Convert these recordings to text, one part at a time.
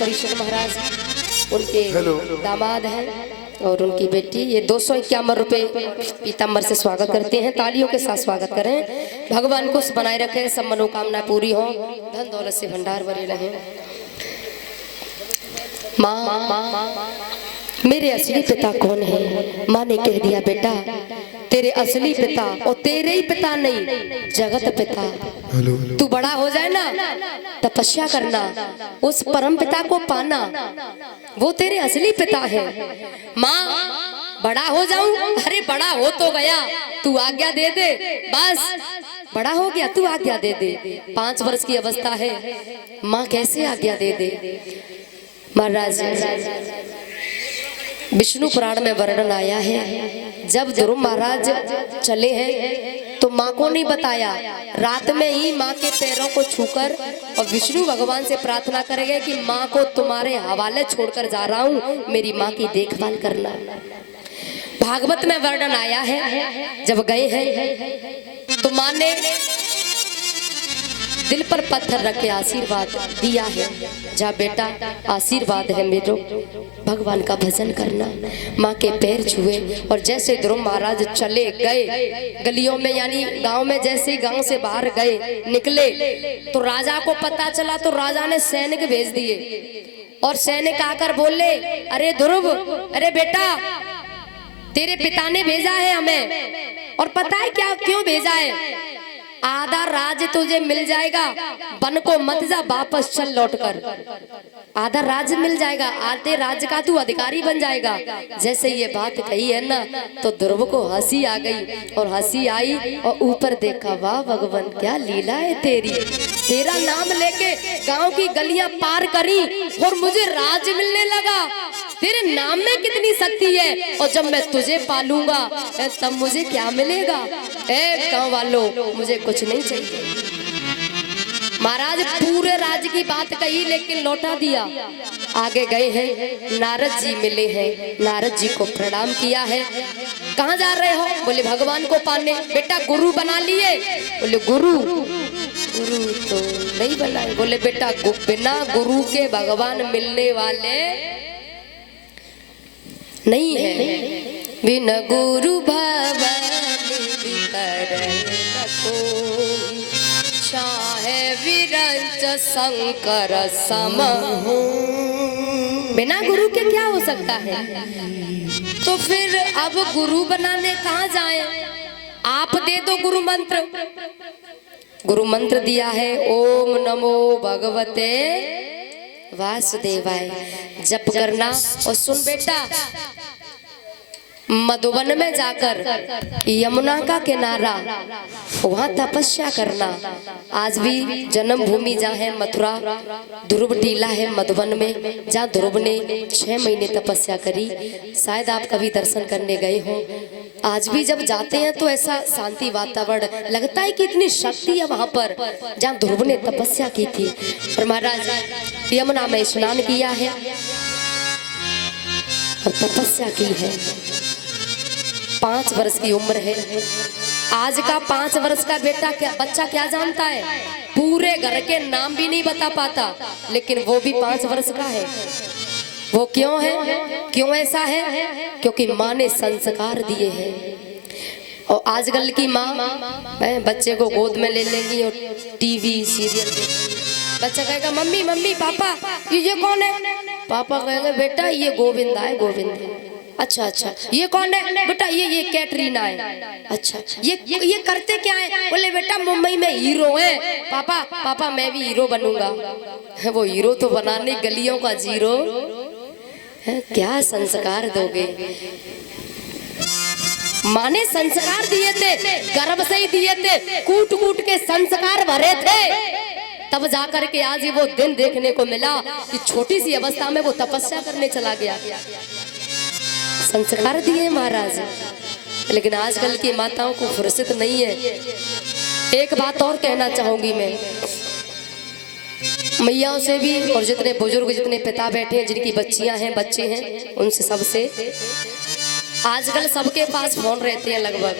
परिषद महाराज उनके दामाद हैं और उनकी बेटी। ये 251 रुपये पीताम्बर से स्वागत करते हैं। तालियों के साथ स्वागत करें। भगवान को बनाए रखें, सब मनोकामना पूरी हो, धन दौलत से भंडार भरे रहें। माँ मेरे असली पिता कौन है? माँ ने कह दिया बेटा तेरे असली पिता और तेरे ही पिता नहीं, जगत पिता। तू बड़ा हो जाए ना, तपस्या करना, उस परम पिता को पाना, वो तेरे असली पिता है। माँ बड़ा हो जाऊं? अरे बड़ा हो तो गया, तू आज्ञा दे दे, बस बड़ा हो गया, तू आज्ञा दे दे। 5 वर्ष की अवस्था है, माँ कैसे आज्ञा दे दे? महाराज विष्णु पुराण में वर्णन आया है, जब ध्रुव महाराज चले हैं तो माँ को नहीं बताया, रात में ही माँ के पैरों को छूकर और विष्णु भगवान से प्रार्थना करेंगे कि माँ को तुम्हारे हवाले छोड़कर जा रहा हूँ, मेरी माँ की देखभाल करना। भागवत में वर्णन आया है, जब गए हैं तो माँ ने दिल पर पत्थर रख के आशीर्वाद दिया है, जा बेटा आशीर्वाद है मेरे, भगवान का भजन करना। माँ के पैर छुए और जैसे ध्रुव महाराज चले गए गलियों में, यानी गांव में, जैसे गांव से बाहर गए निकले तो राजा को पता चला, तो राजा ने सैनिक भेज दिए और सैनिक आकर बोले, अरे ध्रुव, अरे बेटा तेरे पिता ने भेजा है हमें, और पता है क्या क्यों भेजा है? आधा राज्य तुझे मिल जाएगा, वन को मत जा, वापस चल लौट कर, आधा राज्य मिल जाएगा, आधे राज्य का तू अधिकारी बन जाएगा। जैसे ये बात कही है ना, तो ध्रुव को हंसी आ गई, और हंसी आई और ऊपर देखा, वाह भगवान क्या लीला है तेरी, तेरा नाम लेके गांव की गलियां पार करी और मुझे राज्य मिलने लगा। तेरे नाम में कितनी शक्ति है, और जब मैं तुझे पालूंगा तब मुझे क्या मिलेगा? ए गांव वालों, मुझे कुछ नहीं चाहिए। महाराज पूरे राज्य की बात कही लेकिन लौटा दिया। आगे गए हैं, नारद जी मिले हैं, नारद जी को प्रणाम किया है। कहाँ जा रहे हो? बोले भगवान को पाने। बेटा गुरु बना लिए? बोले गुरु तो नहीं बनाए। बोले बेटा बिना गुरु के भगवान मिलने वाले नहीं है। बिन गुरु भवन चाहे विरंच शंकर सम, बिना गुरु के क्या हो सकता है? तो फिर अब गुरु बनाने कहाँ जाएं? आप दे दो गुरु मंत्र। गुरु मंत्र दिया है, ओम नमो भगवते वासुदेवाय, जप करना। और सुन बेटा, मधुबन में जाकर यमुना का किनारा, वहाँ तपस्या करना। आज भी जन्म भूमि जहाँ है मथुरा, ध्रुव टीला है मधुबन में, जहाँ ध्रुव ने 6 महीने तपस्या करी। शायद आप कभी दर्शन करने गए हो। आज भी जब जाते हैं तो ऐसा शांति वातावरण लगता है कि इतनी शक्ति है वहाँ पर, जहाँ ध्रुव ने तपस्या की थी। और महाराज यमुना में स्नान किया है और तपस्या की है। 5 वर्ष की उम्र है। आज का 5 वर्ष का बेटा क्या बच्चा क्या जानता है? पूरे घर के नाम भी नहीं बता पाता, लेकिन वो भी 5 वर्ष का है। वो क्यों है? क्यों ऐसा है? क्योंकि माँ ने संस्कार दिए हैं। और आजकल की माँ बच्चे को गोद में ले लेंगी और टीवी सीरियल देखेंगी। बच्चा कहेगा मम्मी मम्मी पापा ये कौन है? पापा कहेंगे बेटा ये गोविंदा है, गोविंद। अच्छा अच्छा, ये कौन है? बेटा ये कैटरीना है। अच्छा, ये करते क्या है? बोले बेटा मुंबई में हीरो है। पापा पापा मैं भी हीरो बनूंगा। वो हीरो तो बनाने गलियों का जीरो है। क्या संस्कार दोगे? माँ ने संस्कार दिए थे, गर्भ से ही दिए थे, कूट कूट के संस्कार भरे थे, तब जाकर के आज वो दिन देखने को मिला कि छोटी सी अवस्था में वो तपस्या करने चला गया। संस्कार दिए महाराज, लेकिन आजकल की माताओं को फुर्सत नहीं है। एक बात और कहना चाहूंगी मैं, मैयाओं से भी और जितने बुजुर्ग, जितने पिता बैठे हैं, जिनकी बच्चियां हैं, बच्चे हैं, उनसे सबसे, आजकल सबके पास फोन रहते हैं लगभग।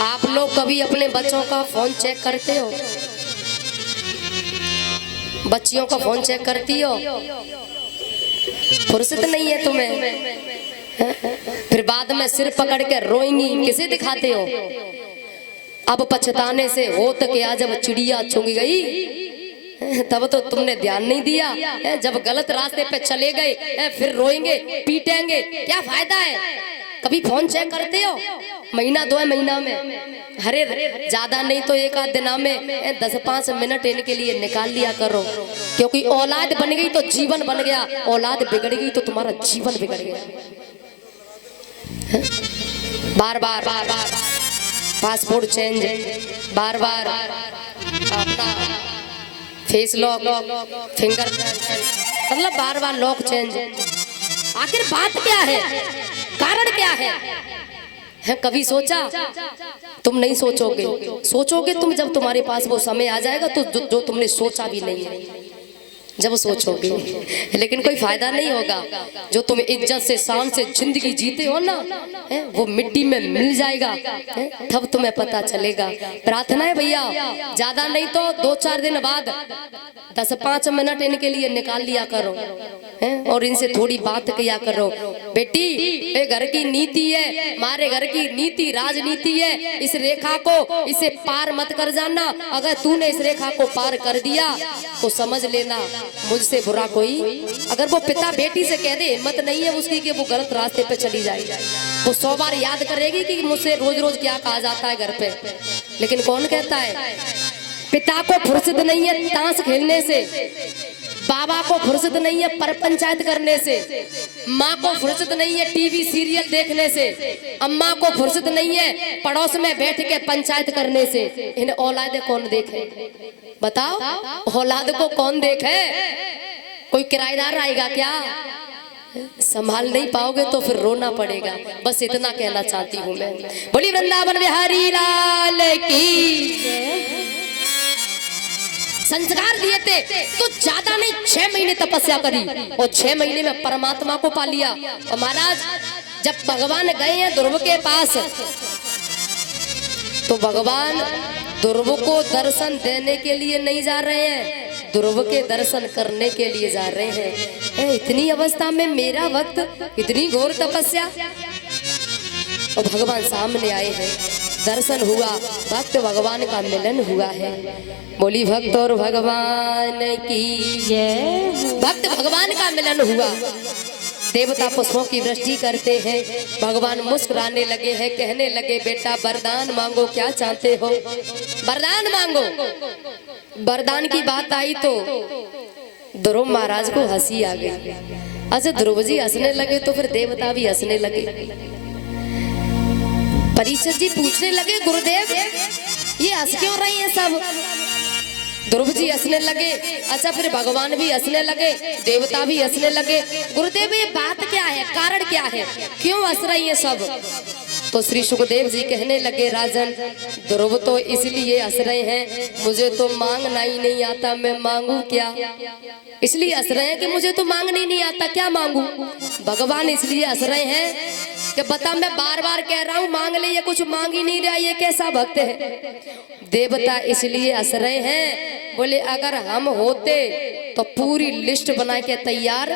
आप लोग कभी अपने बच्चों का फोन चेक करते हो? बच्चियों का फोन चेक करती हो, फुर्सत नहीं है तुम्हें, फिर बाद में सिर पकड़ के रोएंगी, किसे दिखाते हो? अब पछताने से हो तो क्या, जब चिड़िया चुंग गई तब तो तुमने ध्यान नहीं दिया। जब गलत रास्ते पे चले गए फिर रोएंगे पीटेंगे, क्या फायदा है? कभी फोन चेक करते हो? महीना 2 महीना में, अरे ज्यादा नहीं तो 1 आध दिन में 10-5 मिनट इनके लिए निकाल लिया करो, क्योंकि औलाद बन गई तो जीवन बन गया, औलाद बिगड़ गई तो तुम्हारा जीवन बिगड़ गया। बार बार पासपोर्ट चेंज, बार बार अपना फेस लॉक, फिंगर, मतलब बार बार लॉक चेंज। आखिर बात क्या है, कारण क्या है? कभी सोचा? तुम नहीं सोचोगे, सोचोगे तुम जब तुम्हारे पास वो समय आ जाएगा तो जो तुमने सोचा भी नहीं है, जब सोचोगे। लेकिन कोई फायदा नहीं होगा। जो तुम इज्जत से शान से जिंदगी जीते हो ना, वो मिट्टी में मिल जाएगा, तब तुम्हें पता चलेगा। प्रार्थना है भैया, ज्यादा नहीं तो 2-4 दिन बाद 10-5 मिनट इनके लिए निकाल लिया करो, और इनसे थोड़ी बात किया करो। बेटी, ये घर की नीति है, हमारे घर की नीति राजनीति है, इस रेखा को इसे पार मत कर जाना। अगर तूने इस रेखा को पार कर दिया तो समझ लेना मुझसे बुरा कोई। अगर वो पिता बेटी से कह दे, हिम्मत नहीं है उसकी कि वो गलत रास्ते पे चली जाए, वो 100 बार याद करेगी कि मुझसे रोज रोज क्या कहा जाता है घर पे। लेकिन कौन कहता है? पिता को फुर्सत नहीं है ताश खेलने से, बाबा को फुर्सत नहीं है पर पंचायत करने से, माँ को फुर्सत नहीं है टीवी सीरियल देखने से, अम्मा को फुर्सत नहीं है पड़ोस में बैठ के पंचायत करने से। इन औलादे कौन देखे? बताओ, औलाद को कौन देखे? कोई किराएदार आएगा क्या? संभाल नहीं पाओगे तो फिर रोना पड़ेगा। बस इतना कहना चाहती हूँ मैं। बोली वृंदावन बिहारी लाल की। संस्कार दिए थे तो ज्यादा नहीं 6 महीने तपस्या करी और 6 महीने में परमात्मा को पा लिया। और महाराज, जब भगवान गए हैं ध्रुव के पास, तो भगवान ध्रुव को दर्शन देने के लिए नहीं जा रहे हैं, ध्रुव के दर्शन करने के लिए जा रहे हैं। इतनी अवस्था में मेरा भक्त, इतनी घोर तपस्या, और भगवान सामने आए हैं, दर्शन हुआ, भक्त भगवान का मिलन हुआ है। बोली भक्त और भगवान की जय। भक्त भगवान का मिलन हुआ, देवता पुष्पों की वृष्टि करते हैं, भगवान मुस्कुराने लगे हैं, कहने लगे बेटा वरदान मांगो, क्या चाहते हो? वरदान मांगो। वरदान की बात आई तो ध्रुव महाराज को हंसी आ गई। अच्छा, ध्रुव जी हंसने लगे तो फिर देवता भी हंसने लगे। परीक्षित जी पूछने लगे, गुरुदेव ये हंस क्यों रही हैं सब? ध्रुव जी हंसने लगे। अच्छा, फिर भगवान भी हंसने लगे, देवता भी हंसने लगे। गुरुदेव ये बात क्या है, कारण क्या है, क्यों हंस रही हैं सब? तो श्री सुखदेव जी कहने लगे, राजन ध्रुव तो इसलिए हंस रहे हैं, मुझे तो मांगना ही नहीं आता, मैं मांगू क्या? इसलिए हंस रहे हैं कि मुझे तो मांगना ही नहीं आता, क्या मांगू? भगवान इसलिए हंस रहे हैं कि बता, मैं बार बार कह रहा हूँ मांग ले, ये कुछ मांग ही नहीं रहा, ये कैसा भक्त है? देवता इसलिए हंस रहे हैं, बोले अगर हम होते तो पूरी लिस्ट बना के तैयार